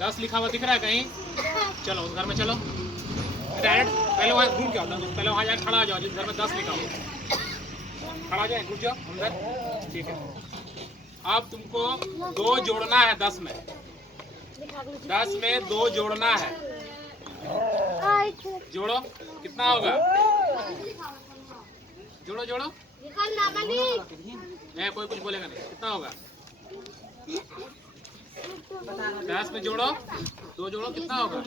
10 लिखा हुआ दिख रहा है कहीं? चलो उस घर में चलो डायरेक्ट, पहले वहाँ घूम के आओ, पहले वहाँ जाकर खड़ा हो जाओ जिस घर में 10 लिखा हुआ, खड़ा हो जाए, घुस जाओ अंदर। ठीक है, अब तुमको 2 जोड़ना है 10 में, 10 में 2 जोड़ना है। जोड़ो, कितना होगा? जोड़ो जोड़ो, नहीं कोई कुछ बोलेगा नहीं, कितना होगा? 10 में जोड़ो, 2 जोड़ो, कितना होगा?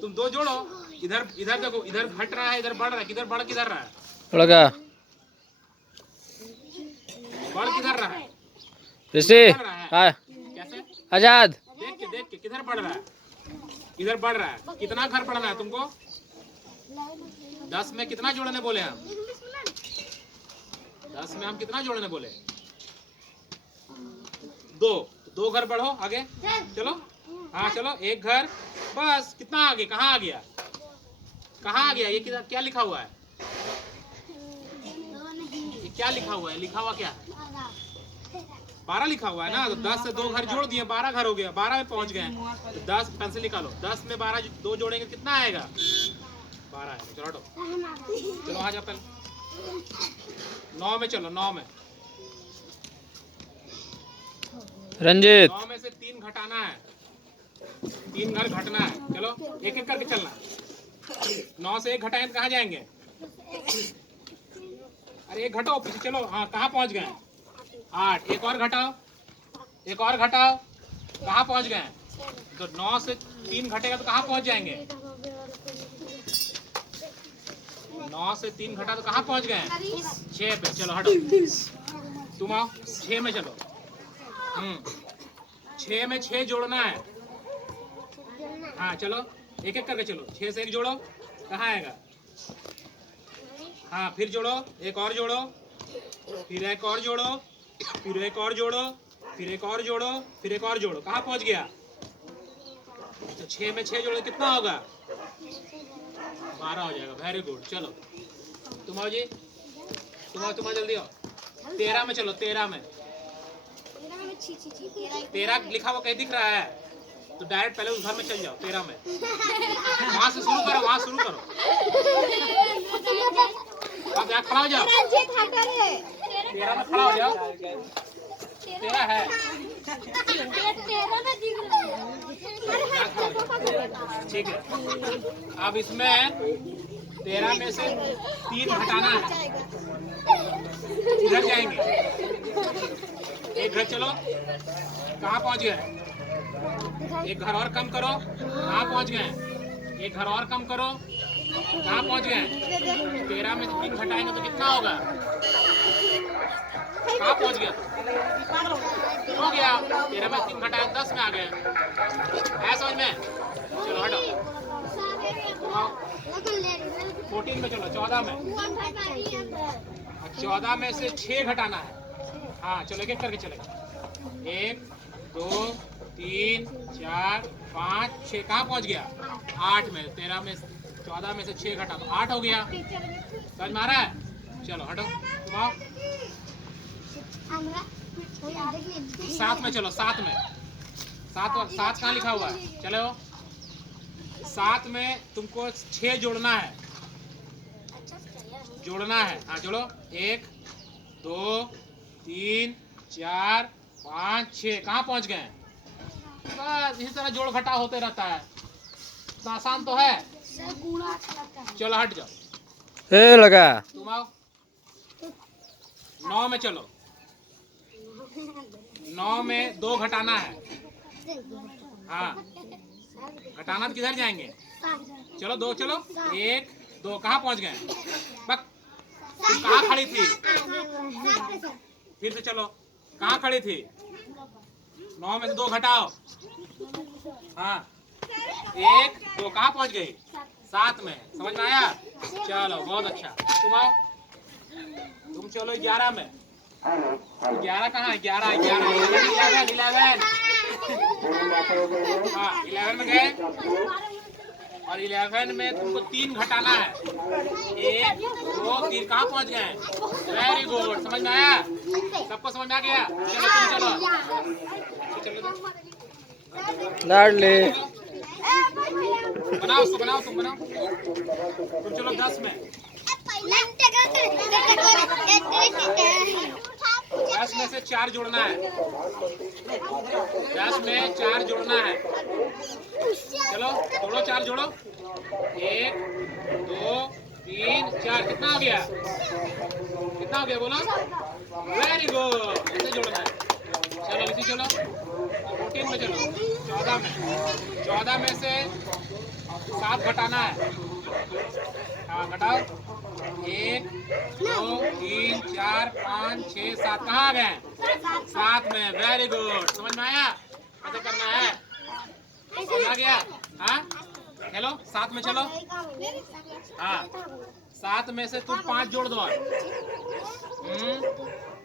तुम 2 जोड़ो, इधर इधर देखो, इधर घट रहा है, इधर बढ़ रहा है, किधर बढ़ किधर रहा है? लगा बढ़ किधर रहा है? ऋषि हाँ कैसे? आजाद देख के किधर बढ़ रहा है? इधर बढ़ रहा है। कितना घर पढ़ना है तुमको? 10 में कितना जोड़ने बोले हम? 10 में हम कितना जोड़ने बोले? 2 घर बढ़ो आगे, चलो। हाँ चलो, एक घर, बस। कितना आगे? कहाँ आ गया? कहाँ आ गया? ये क्या लिखा हुआ है? ये क्या लिखा हुआ है? लिखा हुआ क्या है? 12 लिखा हुआ है ना, तो 10 से 2 घर जोड़ दिए, 12 घर हो गया, 12 में पहुंच गए। तो 10 पेंसिल निकालो, 10 में 12 2 जोड़ेंगे कितना आएगा? 12 आएगा। चलो हटो, चलो आ जाओ पहले 9 में चलो, 9 में रंजीत 9 में से 3 घटाना है, 3 घर घटना है। चलो एक एक करके चलना। 9 से 1 घटाएं तो कहाँ जाएंगे? अरे एक घटाओ, पीछे चलो। हाँ कहाँ पहुंच गए? 8। एक और घटाओ, एक और घटाओ, कहाँ पहुंच गए? तो 9 से 3 घटेगा तो कहाँ पहुंच जाएंगे? 9 से 3 घटा तो कहाँ पहुंच गए? 6 पे। चलो हटो, तुम आओ 6 में चलो। 6 में 6 जोड़ना है। हाँ चलो एक एक करके चलो। 6 से 1 जोड़ो, कहाँ आएगा? हाँ फिर जोड़ो, एक और जोड़ो, फिर एक और जोड़ो, फिर एक और जोड़ो, फिर एक और जोड़ो, फिर एक और जोड़ो, कहाँ पहुंच गया? तो 6 में 6 जोड़ो कितना होगा? 12 हो जाएगा। Very good. चलो तुम आओ जी, तुम आओ जल्दी आओ। 13 में चलो, 13 में 13 लिखा हुआ कहीं दिख रहा है? तो डायरेक्ट पहले उस घर में चल जाओ। 13 में वहां से शुरू करो, वहां शुरू करो। अब यहाँ खड़ा हो जाओ, 13 में खड़ा हो जाओ। 13 है, ठीक है। अब इसमें 13 में से 3 घटाना है, इधर जाएंगे। एक घर चलो, कहाँ पहुंच गए? एक घर और कम करो, कहाँ पहुंच गए? एक घर और कम करो, कहाँ पहुंच गए? 13 में से 3 घटाएंगे तो कितना होगा? कहाँ पहुंच गया? हो गया। 13 में 3 घटाए 10 में आ गए। है समझ में? चलो हटो, 14 में चलो, 14 में। 14 में से 6 घटाना है। हाँ चलो एक एक करके चले। 1 2 3 4 5 6, कहाँ पहुंच गया? 8 में। 13 में 14 में से 6 घटा तो 8 हो गया। समझ में आ रहा है? चलो हटो, तुम आओ। 7 में चलो, 7 में। 7 कहाँ लिखा हुआ है? चलो 7 में तुमको 6 जोड़ना है, जोड़ना है। हाँ जोड़ो, 1 2 3 4 5 6, कहाँ पहुंच गए? बस इसी तरह जोड़ घटा होते रहता है, इतना आसान तो है। चलो हट जाओ, ए लगा तुम आओ। 9 में चलो, 9 में 2 घटाना है। हाँ घटाना तो किधर जाएंगे? चलो 2, चलो 1 2, कहाँ पहुंच गए? बस तुम कहाँ खड़ी थी? फिर से चलो, कहाँ खड़ी थी? 9 में से 2 घटाओ। हाँ 1 2, कहाँ पहुंच गई? 7 में। समझ में आया? चलो बहुत अच्छा। तुम आओ, तुम चलो 11 में। 11 कहाँ है? 11 11 हाँ 11 में गए। और 11 में तुमको 3 घटाना है। 1 2 3 कहाँ पहुँच गए? वेरी गुड, समझ में आया? सबको समझ में आ गया? चलो तुम चलो लाडले बनाओ उसको, बनाओ तुम बनाओ। तुम चलो 10 में। 10 में से 4 जोड़ना है। 10 में 4 जोड़ना है। चलो जोड़ो, 4 जोड़ो। 1 2 3 4 कितना हो गया? कितना हो गया बोलो? वेरी गुड, ऐसे जोड़ना है। चलो इसी चलो 14 में चलो। 14 में से 7 घटाना है। हाँ घटाओ। 1 2 3 4 5 6 7 कहाँ आ गए? 7 में। वेरी गुड, समझ में आया? ऐसे करना है। समझ आ गया? हाँ चलो 7 में चलो। हाँ 7 में से तुम 5 जोड़ दो।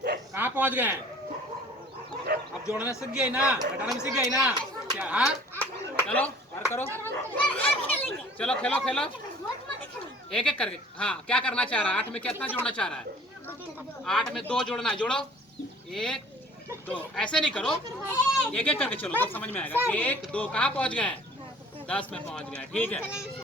कहाँ पहुँच गए? अब जोड़ना सीख गई ना, घटाना भी सीख गई ना क्या? हाँ चलो और करो। चलो खेलो खेलो एक एक करके। हाँ क्या करना चाह रहा है? 8 में कितना जोड़ना चाह रहा है? 8 में 2 जोड़ना है। जोड़ो 1 2, ऐसे नहीं करो, एक एक करके चलो तो समझ में आएगा। 1 2 कहाँ पहुँच गए? 10 में पहुँच गए। ठीक है।